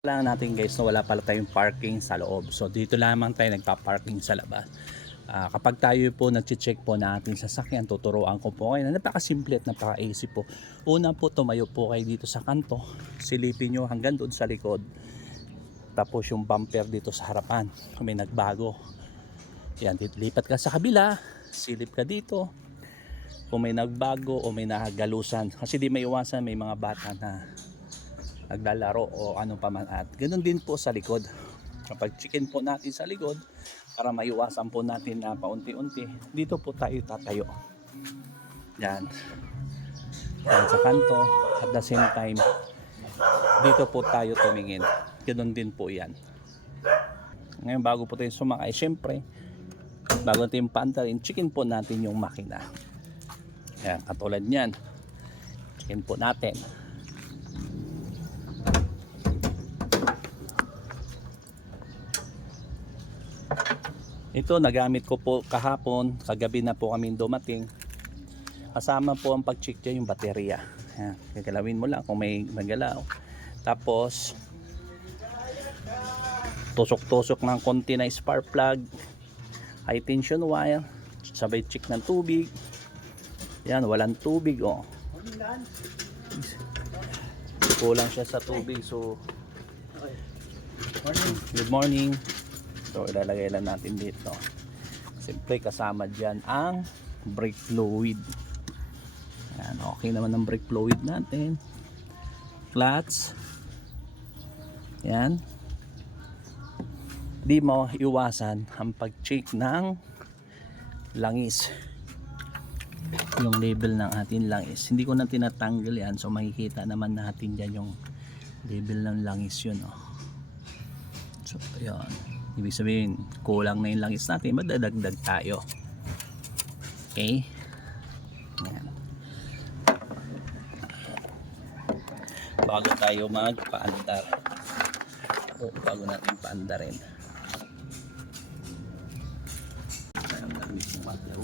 lang natin guys na wala pala tayong parking sa loob. So dito lamang tayo nagpa-parking sa labas. Ah, kapag tayo po nag-check po na ating sasakyan, tuturuan ko po kayo na napakasimple at napaka-easy po. Una po, tumayo po kayo dito sa kanto. Silipin nyo hanggang doon sa likod. Tapos yung bumper dito sa harapan. Kung may nagbago. Yan, lipat ka sa kabila. Silip ka dito. Kung may nagbago o may nahagalusan. Kasi di may iwasan, may mga bata na naglalaro o ano pa man. At ganun din po sa likod. Kapag chicken po natin sa likod para maiwasan po natin na paunti-unti dito po tayo tatayo. Yan. Yan sa kanto at the same time dito po tayo tumingin. Ganun din po yan. Ngayon bago po tayo sumakay syempre bago natin paantarin chicken po natin yung makina. Yan katulad nyan chicken po natin Ito nagamit ko po kahapon, kagabi na po kami dumating. Kasama po ang pag-check dyan yung baterya. Ayan, gagalawin mo lang kung may magalaw. Tapos tusok-tusok ng konti na spark plug, high tension wire, sabay check ng tubig. Yan, walang tubig oh. Kulang siya sa tubig so Good morning. So ilalagay lang natin dito. Siyempre kasama dyan ang brake fluid. Yan, okay naman ang brake fluid natin. Clutch. Yan. Di mo iwasan ang pag-check ng langis. Yung label ng ating langis. Hindi ko na tinatanggal yan. So makikita naman natin dyan yung label ng langis yun. Oh. So, ayan. Ibig sabihin, kulang na yung langis natin, madadagdag tayo. Okay? Ayan. Bago tayo magpaandar. O, bago natin paandarin.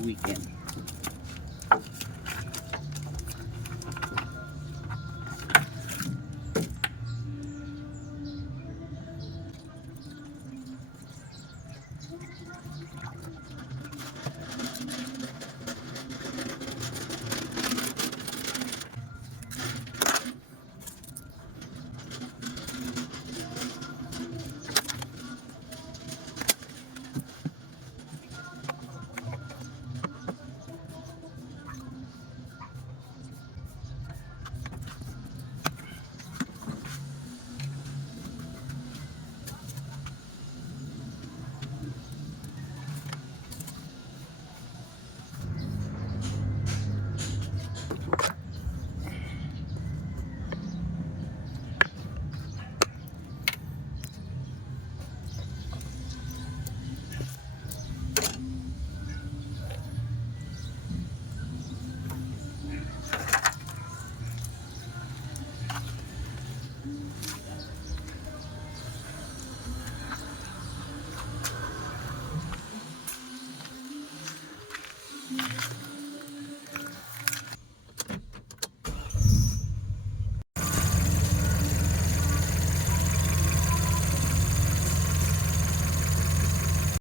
Weekend.